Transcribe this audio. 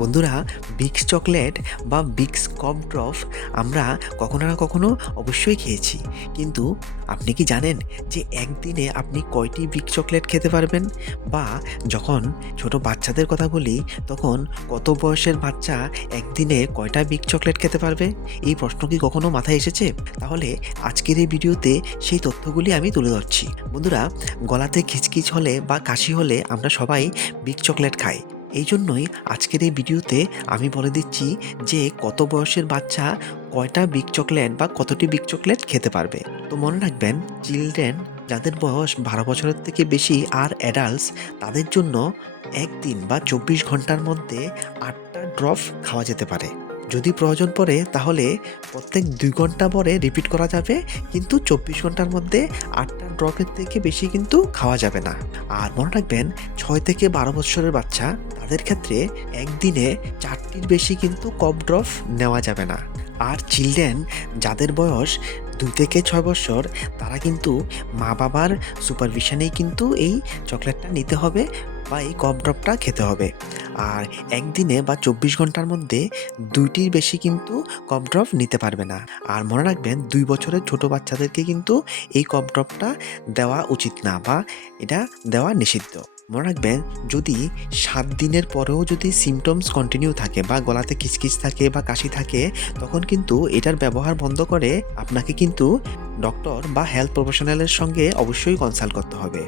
বন্ধুরা, বিক্স চকলেট বা বিক্স কফ ড্রপ আমরা কখনো না কখনো অবশ্যই খেয়েছি। কিন্তু আপনি কি জানেন যে একদিনে আপনি কয়টি বিক্স চকলেট খেতে পারবেন? বা যখন ছোট বাচ্চাদের কথা বলি, তখন কত বয়সের বাচ্চা একদিনে কয়টা বিক্স চকলেট খেতে পারবে? এই প্রশ্ন কি কখনো মাথায় এসেছে? তাহলে আজকের এই ভিডিওতে সেই তথ্যগুলি আমি তুলে ধরছি। বন্ধুরা, গলাতে খিচখিচ হলে বা কাশি হলে আমরা সবাই বিক্স চকলেট খাই। এই জন্যই আজকের এই ভিডিওতে আমি বলে দিচ্ছি যে কত বয়সের বাচ্চা কয়টা বিগ চকলেট বা কতটি বিগ চকলেট খেতে পারবে। তো মনে রাখবেন, চিলড্রেন যাদের বয়স 12 বছরের থেকে বেশি আর অ্যাডাল্টস তাদের জন্য একদিন বা 24 ঘন্টার মধ্যে 8টা ড্রপ খাওয়া যেতে পারে। যদি প্রয়োজন পড়ে তাহলে প্রত্যেক 2 ঘন্টা পরে রিপিট করা যাবে, কিন্তু 24 ঘন্টার মধ্যে 8টা ড্রপের থেকে বেশি কিন্তু খাওয়া যাবে না। আর মনে রাখবেন, 6 থেকে 12 বছরের বাচ্চা তাদের ক্ষেত্রে একদিনে 4টির বেশি কিন্তু কফ ড্রপ নেওয়া যাবে না। আর চিলড্রেন যাদের বয়স 2 থেকে 6 বছর, তারা কিন্তু মা বাবার সুপারভিশনেই কিন্তু এই চকলেটটা নিতে হবে বা এই কফ ড্রপটা খেতে হবে। আর একদিনে বা 24 ঘন্টার মধ্যে 2টির বেশি কিন্তু কফ ড্রপ নিতে পারবে না। আর মনে রাখবেন, 2 বছরের ছোট বাচ্চাদেরকে কিন্তু এই কফ ড্রপটা দেওয়া উচিত না বা এটা দেওয়া নিষিদ্ধ। মনে রাখবেন, যদি 7 দিনের পরেও যদি সিমটমস কন্টিনিউ থাকে বা গলাতে খিচখিচ থাকে বা কাশি থাকে, তখন কিন্তু এটার ব্যবহার বন্ধ করে আপনাকে কিন্তু ডক্টর বা হেলথ প্রফেশনালের সঙ্গে অবশ্যই কনসাল্ট করতে হবে।